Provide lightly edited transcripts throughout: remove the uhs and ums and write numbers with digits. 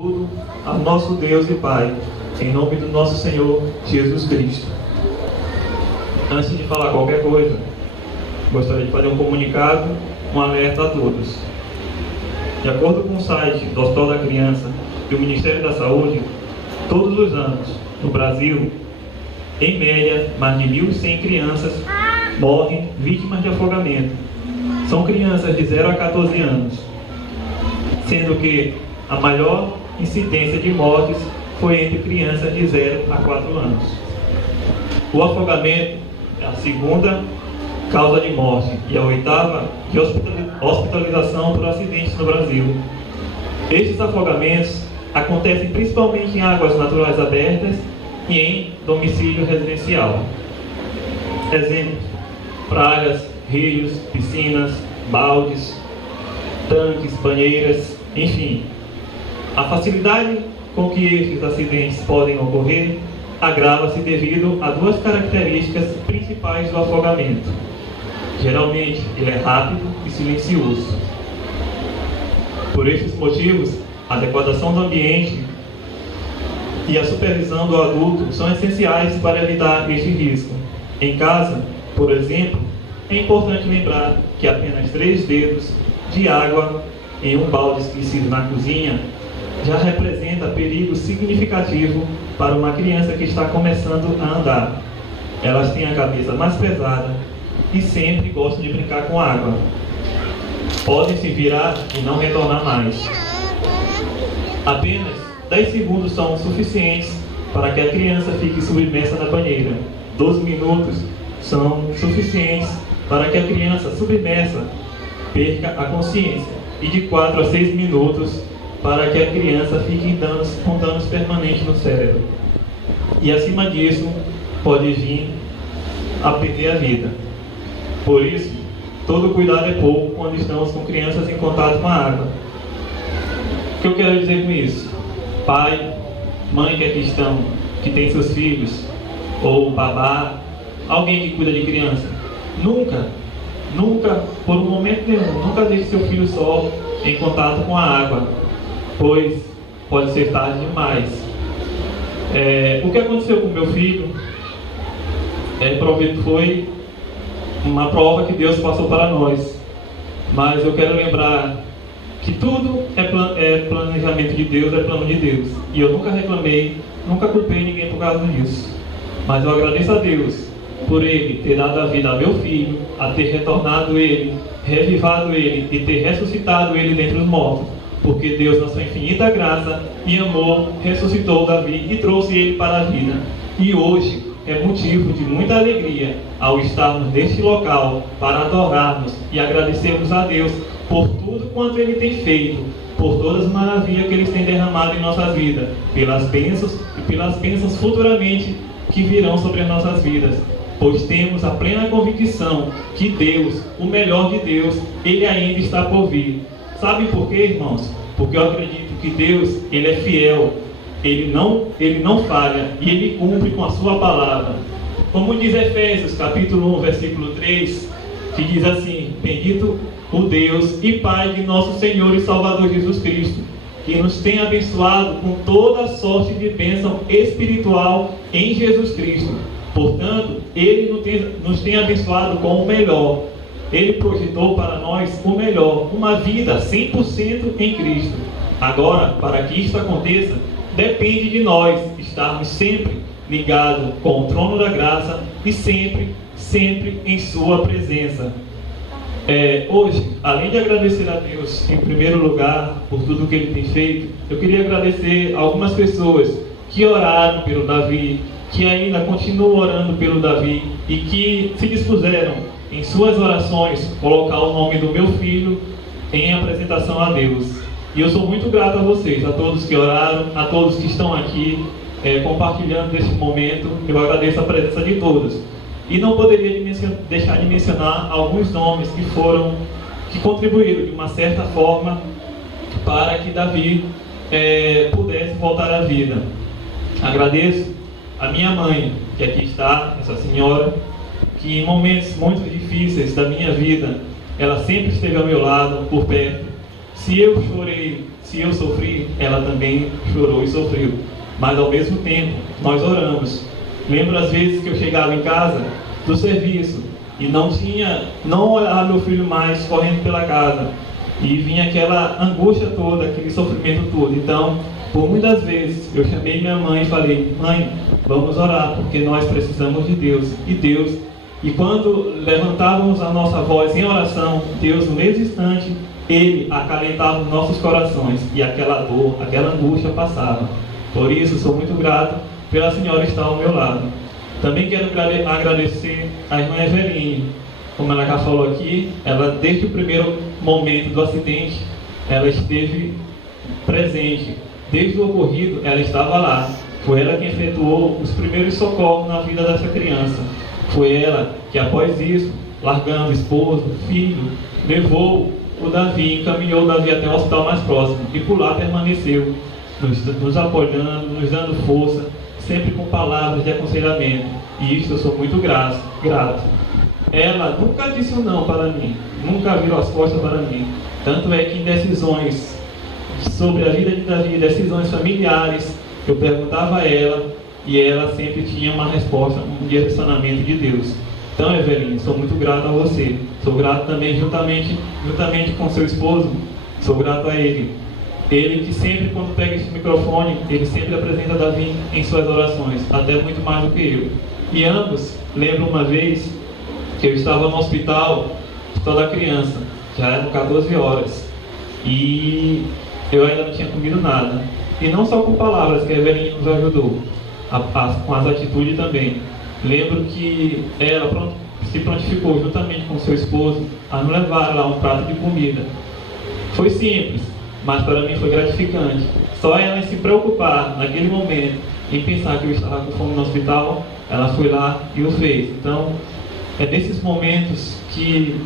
Tudo ao nosso Deus e Pai, em nome do nosso Senhor Jesus Cristo. Antes de falar qualquer coisa, gostaria de fazer um comunicado, um alerta a todos. De acordo com o site do Hospital da Criança e o Ministério da Saúde, todos os anos, no Brasil, em média, mais de 1.100 crianças morrem vítimas de afogamento. São crianças de 0 a 14 anos, sendo que a maior incidência de mortes foi entre crianças de 0 a 4 anos. O afogamento é a segunda causa de morte e a oitava de hospitalização por acidentes no Brasil. Estes afogamentos acontecem principalmente em águas naturais abertas e em domicílio residencial. Exemplos: praias, rios, piscinas, baldes, tanques, banheiras, enfim. A facilidade com que estes acidentes podem ocorrer agrava-se devido a duas características principais do afogamento. Geralmente, ele é rápido e silencioso. Por estes motivos, a adequação do ambiente e a supervisão do adulto são essenciais para evitar este risco. Em casa, por exemplo, é importante lembrar que apenas 3 dedos de água em um balde esquecido na cozinha já representa perigo significativo para uma criança que está começando a andar. Elas têm a cabeça mais pesada e sempre gostam de brincar com água. Podem se virar e não retornar mais. Apenas 10 segundos são suficientes para que a criança fique submersa na banheira. 12 minutos são suficientes para que a criança submersa perca a consciência. E de 4 a 6 minutos para que a criança fique com danos permanentes no cérebro. E acima disso, pode vir a perder a vida. Por isso, todo cuidado é pouco quando estamos com crianças em contato com a água. O que eu quero dizer com isso? Pai, mãe que aqui estão, que tem seus filhos, ou babá, alguém que cuida de criança, nunca, por um momento nenhum, nunca deixe seu filho só em contato com a água, pois pode ser tarde demais. O que aconteceu com meu filho foi uma prova que Deus passou para nós. Mas eu quero lembrar que tudo é planejamento de Deus, é plano de Deus. E eu nunca reclamei, nunca culpei ninguém por causa disso. Mas eu agradeço a Deus por Ele ter dado a vida a meu filho, a ter retornado ele, revivado ele e ter ressuscitado ele dentre os mortos. Porque Deus, na sua infinita graça e amor, ressuscitou Davi e trouxe ele para a vida. E hoje é motivo de muita alegria ao estarmos neste local para adorarmos e agradecermos a Deus por tudo quanto Ele tem feito, por todas as maravilhas que Ele tem derramado em nossa vida, pelas bênçãos e pelas bênçãos futuramente que virão sobre as nossas vidas. Pois temos a plena convicção que Deus, o melhor de Deus, Ele ainda está por vir. Sabem por quê, irmãos? Porque eu acredito que Deus, Ele é fiel, Ele não falha e Ele cumpre com a sua palavra. Como diz Efésios, capítulo 1, versículo 3, que diz assim: bendito o Deus e Pai de nosso Senhor e Salvador Jesus Cristo, que nos tem abençoado com toda sorte de bênção espiritual em Jesus Cristo. Portanto, Ele nos tem abençoado com o melhor. Ele projetou para nós o melhor, uma vida 100% em Cristo. Agora, para que isto aconteça, depende de nós estarmos sempre ligados com o trono da graça e sempre em sua presença. Hoje, além de agradecer a Deus em primeiro lugar por tudo que Ele tem feito, eu queria agradecer a algumas pessoas que oraram pelo Davi, que ainda continuam orando pelo Davi e que se dispuseram em suas orações colocar o nome do meu filho em apresentação a Deus. E eu sou muito grato a vocês, a todos que oraram, a todos que estão aqui compartilhando deste momento. Eu agradeço a presença de todos. E não poderia deixar de mencionar alguns nomes que contribuíram de uma certa forma para que Davi pudesse voltar à vida. Agradeço a minha mãe, que aqui está, essa senhora, que em momentos muito difíceis da minha vida, ela sempre esteve ao meu lado, por perto, se eu chorei, se eu sofri, ela também chorou e sofreu. Mas ao mesmo tempo, nós oramos. Lembro as vezes que eu chegava em casa do serviço e não olhava meu filho mais correndo pela casa. E vinha aquela angústia toda, aquele sofrimento todo. Então, por muitas vezes, eu chamei minha mãe e falei: mãe, vamos orar, porque nós precisamos de Deus. E quando levantávamos a nossa voz em oração, Deus, no mesmo instante, Ele acalentava os nossos corações e aquela dor, aquela angústia passava. Por isso, sou muito grato pela senhora estar ao meu lado. Também quero agradecer a irmã Eveline. Como ela já falou aqui, ela desde o primeiro momento do acidente, ela esteve presente. Desde o ocorrido, ela estava lá. Foi ela quem efetuou os primeiros socorros na vida dessa criança. Foi ela que, após isso, largando esposo, filho, levou o Davi, encaminhou o Davi até o hospital mais próximo e por lá permaneceu, nos apoiando, nos dando força, sempre com palavras de aconselhamento. E isso eu sou muito grato. Ela nunca disse um não para mim, nunca virou as costas para mim. Tanto é que em decisões sobre a vida de Davi, decisões familiares, eu perguntava a ela e ela sempre tinha uma resposta, um direcionamento de Deus. Então, Eveline, sou muito grato a você. Sou grato também juntamente com seu esposo, sou grato a ele. Ele que sempre, quando pega esse microfone, ele sempre apresenta Davi em suas orações, até muito mais do que eu. E ambos, lembro uma vez que eu estava no hospital da criança, já eram 14 horas, e eu ainda não tinha comido nada. E não só com palavras que a Eveline nos ajudou, com as atitudes também. Lembro que ela se prontificou juntamente com seu esposo a nos levar lá um prato de comida. Foi simples, mas para mim foi gratificante. Só ela em se preocupar naquele momento, em pensar que eu estava com fome no hospital, ela foi lá e o fez. Então, é nesses momentos que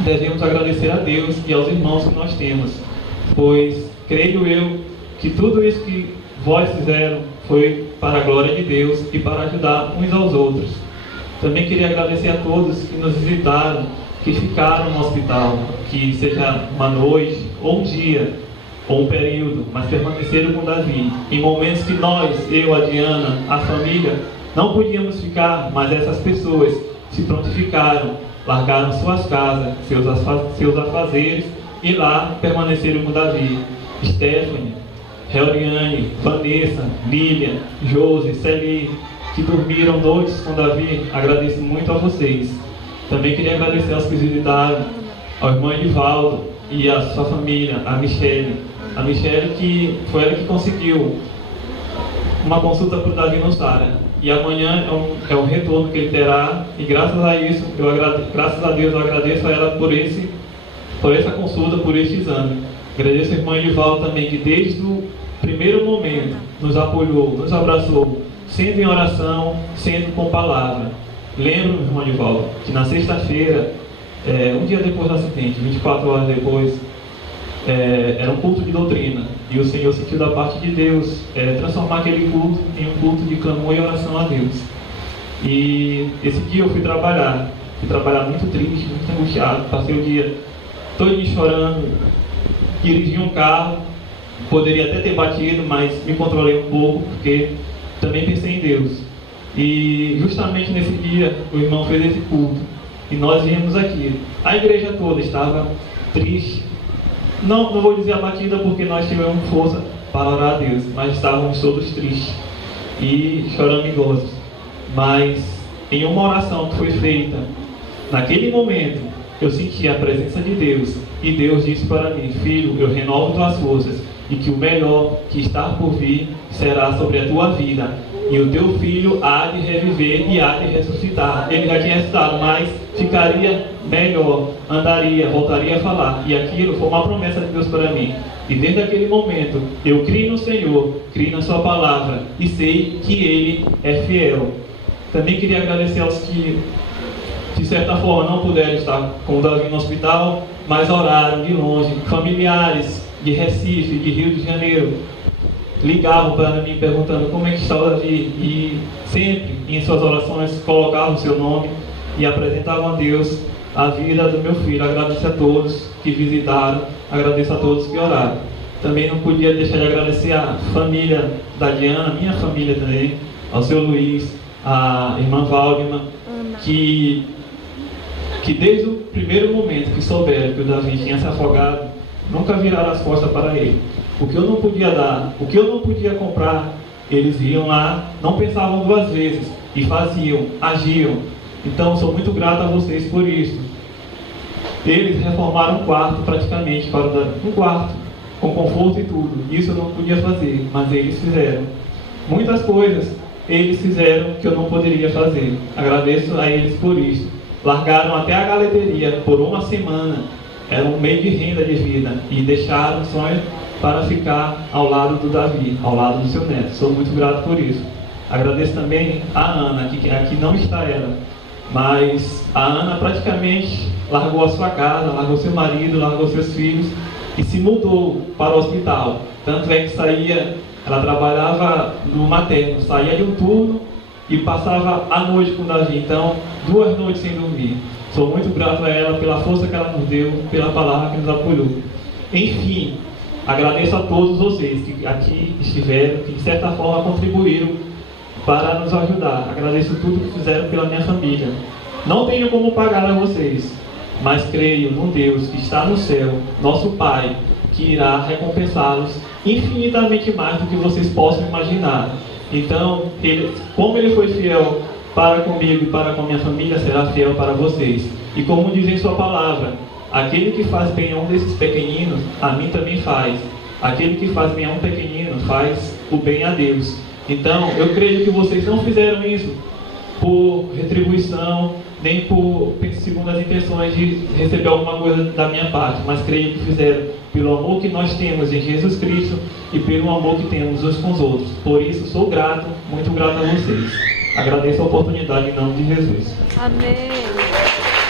devemos agradecer a Deus e aos irmãos que nós temos, pois creio eu que tudo isso que vós fizeram foi para a glória de Deus e para ajudar uns aos outros. Também queria agradecer a todos que nos visitaram, que ficaram no hospital, que seja uma noite, ou um dia, ou um período, mas permaneceram com Davi. Em momentos que nós, eu, a Diana, a família, não podíamos ficar, mas essas pessoas se prontificaram, largaram suas casas, seus afazeres, e lá permaneceram com Davi. Stephanie, Reoriane, Vanessa, Lilian, Josi, Celi, que dormiram noites com Davi, agradeço muito a vocês. Também queria agradecer aos que visitaram, ao irmão Edivaldo e a sua família, a Michele. A Michele, que foi ela que conseguiu uma consulta para o Davi no Sara. E amanhã é um retorno que ele terá, e graças a isso, graças a Deus, eu agradeço a ela por essa consulta, por este exame. Agradeço ao irmão Edivaldo também, que desde o primeiro momento nos apoiou, nos abraçou, sendo em oração, sendo com palavra. Lembro, irmão Edivaldo, que na sexta-feira, um dia depois do acidente, 24 horas depois, era um culto de doutrina, e o Senhor sentiu da parte de Deus transformar aquele culto em um culto de clamor e oração a Deus. E esse dia eu fui trabalhar muito triste, muito angustiado, passei o dia todo chorando, dirigi um carro, poderia até ter batido, mas me controlei um pouco, porque também pensei em Deus. E justamente nesse dia, o irmão fez esse culto, e nós viemos aqui. A igreja toda estava triste, não vou dizer abatida, porque nós tivemos força para orar a Deus, mas estávamos todos tristes e chorando em gozo. Mas em uma oração que foi feita, naquele momento, eu senti a presença de Deus, e Deus disse para mim: filho, eu renovo tuas forças, e que o melhor que está por vir será sobre a tua vida, e o teu filho há de reviver e há de ressuscitar. Ele já tinha ressuscitado, mas ficaria melhor, andaria, voltaria a falar, e aquilo foi uma promessa de Deus para mim. E desde aquele momento, eu creio no Senhor, creio na sua palavra, e sei que Ele é fiel. Também queria agradecer aos que, de certa forma, não puderam estar com o Davi no hospital, mas oraram de longe, familiares de Recife, de Rio de Janeiro, ligavam para mim perguntando como é que está o Davi, e sempre em suas orações colocavam o seu nome e apresentavam a Deus a vida do meu filho. Agradeço a todos que visitaram, agradeço a todos que oraram. Também não podia deixar de agradecer a família da Diana, minha família também, ao seu Luiz, a irmã Valdemar, que desde o primeiro momento que souberam que o Davi tinha se afogado, nunca viraram as costas para ele. O que eu não podia dar, o que eu não podia comprar, eles iam lá, não pensavam duas vezes, e faziam, agiam. Então, sou muito grato a vocês por isso. Eles reformaram um quarto praticamente, um quarto, com conforto e tudo. Isso eu não podia fazer, mas eles fizeram. Muitas coisas eles fizeram que eu não poderia fazer. Agradeço a eles por isso. Largaram até a galeteria por uma semana. Era um meio de renda de vida. E deixaram o sonho para ficar ao lado do Davi, ao lado do seu neto. Sou muito grato por isso. Agradeço também a Ana, que aqui não está ela. Mas a Ana praticamente largou a sua casa, largou seu marido, largou seus filhos e se mudou para o hospital. Tanto é que ela trabalhava no materno, saía de um turno e passava a noite com o Davi. Então, 2 noites sem dormir. Sou muito grato a ela pela força que ela nos deu, pela palavra que nos apoiou. Enfim, agradeço a todos vocês que aqui estiveram, que de certa forma contribuíram para nos ajudar. Agradeço tudo que fizeram pela minha família. Não tenho como pagar a vocês, mas creio num Deus que está no céu, nosso Pai, que irá recompensá-los infinitamente mais do que vocês possam imaginar. Então, como Ele foi fiel para comigo e para com a minha família, será fiel para vocês. E como diz em sua palavra, aquele que faz bem a um desses pequeninos, a mim também faz. Aquele que faz bem a um pequenino, faz o bem a Deus. Então, eu creio que vocês não fizeram isso por retribuição, nem por segundas intenções de receber alguma coisa da minha parte, mas creio que fizeram pelo amor que nós temos em Jesus Cristo e pelo amor que temos uns com os outros. Por isso, sou grato, muito grato a vocês. Agradeço a oportunidade em nome de Jesus. Amém.